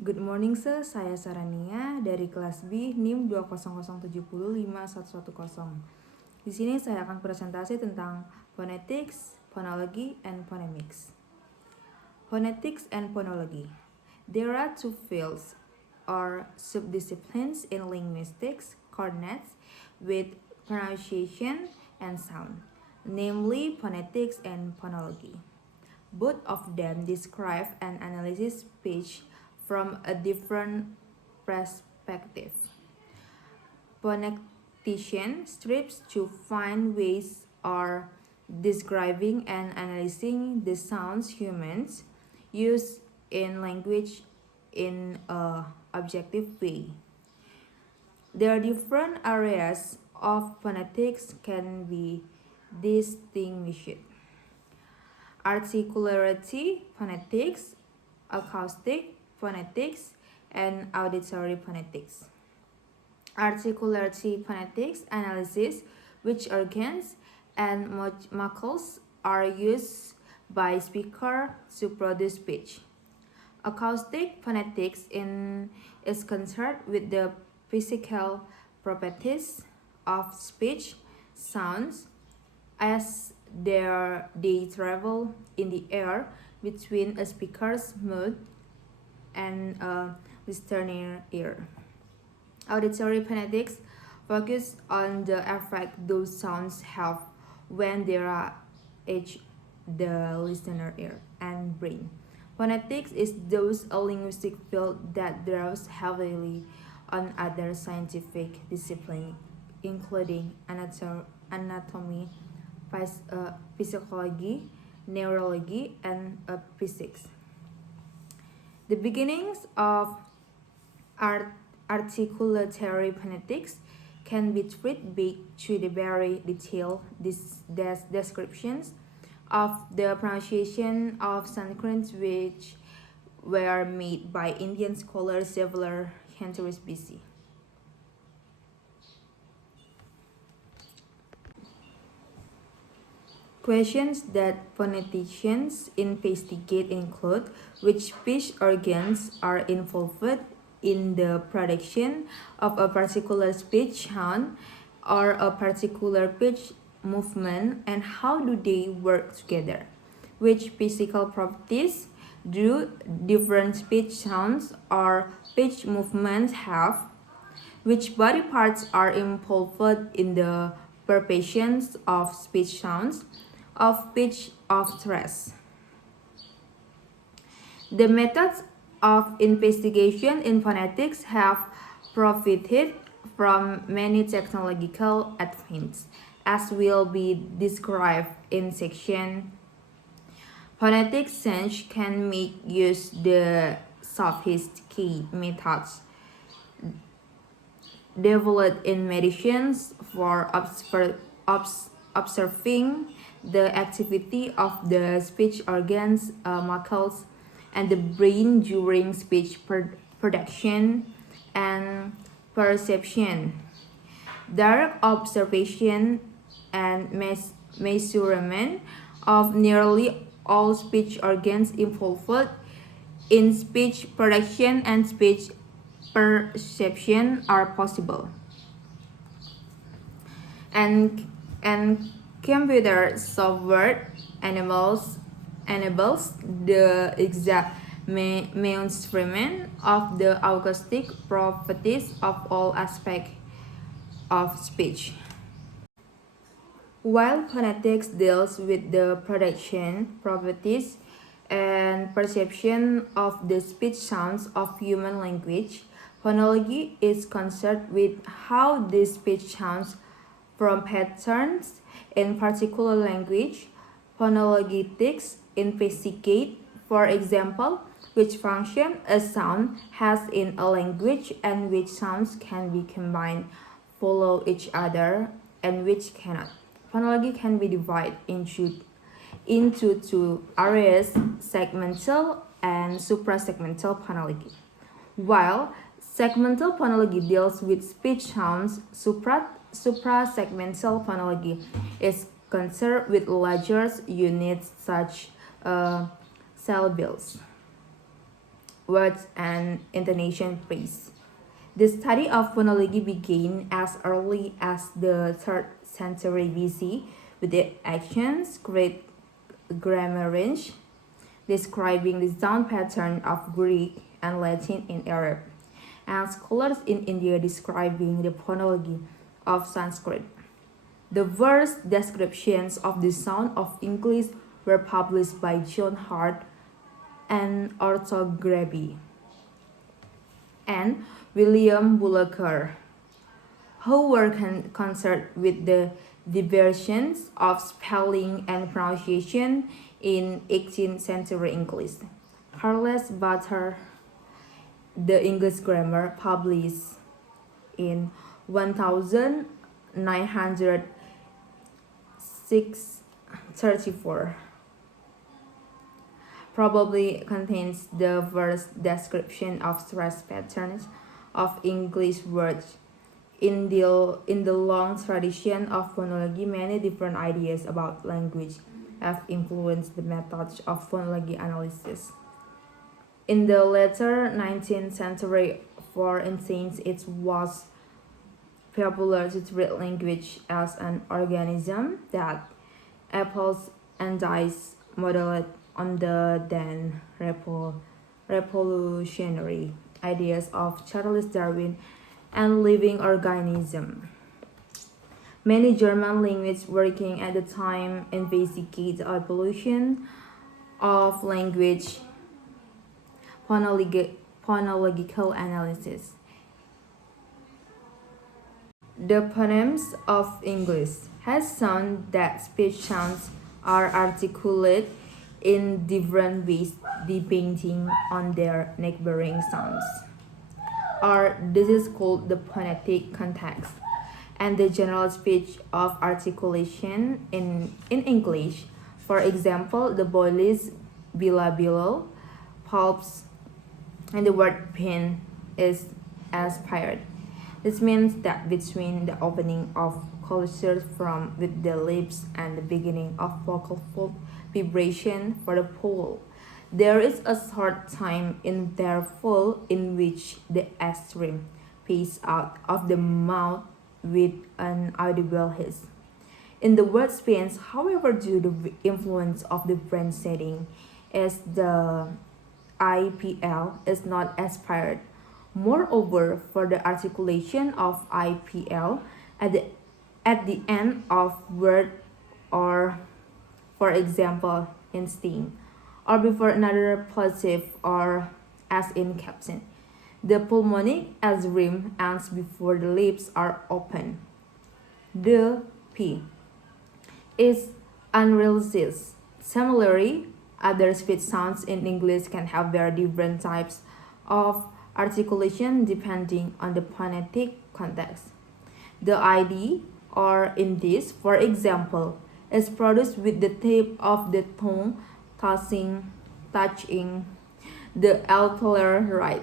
Good morning, sir. Saya Sarania dari kelas B NIM 200705110. Di sini saya akan presentasi tentang phonetics, phonology, and phonemics. Phonetics and phonology. There are two fields or subdisciplines in linguistics coordinates with pronunciation and sound, namely phonetics and phonology. Both of them describe and analyze speech from a different perspective. Phonetician strives to find ways of describing and analyzing the sounds humans use in language in an objective way. There are different areas of phonetics can be distinguished. Articularity phonetics, acoustic phonetics, and auditory phonetics. Articularity phonetics analyzes which organs and muscles are used by speaker to produce speech. Acoustic phonetics is concerned with the physical properties of speech sounds as they travel in the air between a speaker's mouth and a listener ear. Auditory phonetics focus on the effect those sounds have when they are at the listener ear and brain. Phonetics is those a linguistic field that draws heavily on other scientific disciplines, including anatomy, physiology, neurology, and physics. The beginnings of articulatory phonetics can be traced back to the very detailed descriptions of the pronunciation of Sanskrit which were made by Indian scholar several centuries BC. Questions that phoneticians investigate include which speech organs are involved in the production of a particular speech sound or a particular pitch movement and how do they work together. Which physical properties do different speech sounds or pitch movements have? Which body parts are involved in the preparation of speech sounds, of pitch, of stress? The methods of investigation in phonetics have profited from many technological advances, as will be described in section. Phonetic science can make use the sophisticated methods developed in medicines for observing the activity of the speech organs, muscles, and the brain during speech production and perception. Direct observation and measurement of nearly all speech organs involved in speech production and speech perception are possible. And computer software enables the exact measurement of the acoustic properties of all aspects of speech. While phonetics deals with the production, properties, and perception of the speech sounds of human language, phonology is concerned with how these speech sounds from patterns in particular language. Phonologists investigate, for example, which function a sound has in a language and which sounds can be combined, follow each other, and which cannot. Phonology can be divided into two areas, segmental and suprasegmental phonology. While segmental phonology deals with speech sounds, suprasegmental phonology is concerned with larger units such syllables. words and intonation praise. The study of phonology began as early as the 3rd century BC with the actions Great Grammarians describing the sound pattern of Greek and Latin in Arab, and scholars in India describing the phonology of Sanskrit. The verse descriptions of the sound of English were published by John Hart and orthography and William Bullocker, who were concerned with the diversions of spelling and pronunciation in 18th century English. Charles Butter, The English Grammar, published in 1934, probably contains the verse description of stress patterns of English words. In the long tradition of phonology, many different ideas about language have influenced the methods of phonology analysis. In the later 19th century, for instance, it was popular to treat language as an organism that apples and dice modeled on the then revolutionary ideas of Charles Darwin and living organism. Many German linguists working at the time investigate the evolution of language phonological analysis. The phonemes of English has shown that speech sounds are articulate in different ways depending on their neighboring sounds, or this is called the phonetic context, and the general speech of articulation in English. For example, the vowels bila below, pulps, and the word pen is aspired. This means that between the opening of closures from with the lips and the beginning of vocal fold vibration for the vowel, there is a short time interval in which the extreme pays out of the mouth with an audible hiss. In the word spans, however, due to the influence of the brain setting, as the IPL is not aspired. Moreover, for the articulation of IPL at the end of word, or for example instinct, or before another plosive, or as in caption, the pulmonic as rim ends before the lips are open. The P is unrealized. Similarly, other speech sounds in English can have very different types of articulation depending on the phonetic context. The ID, or in this, for example, is produced with the tip of the tongue touching the alveolar right.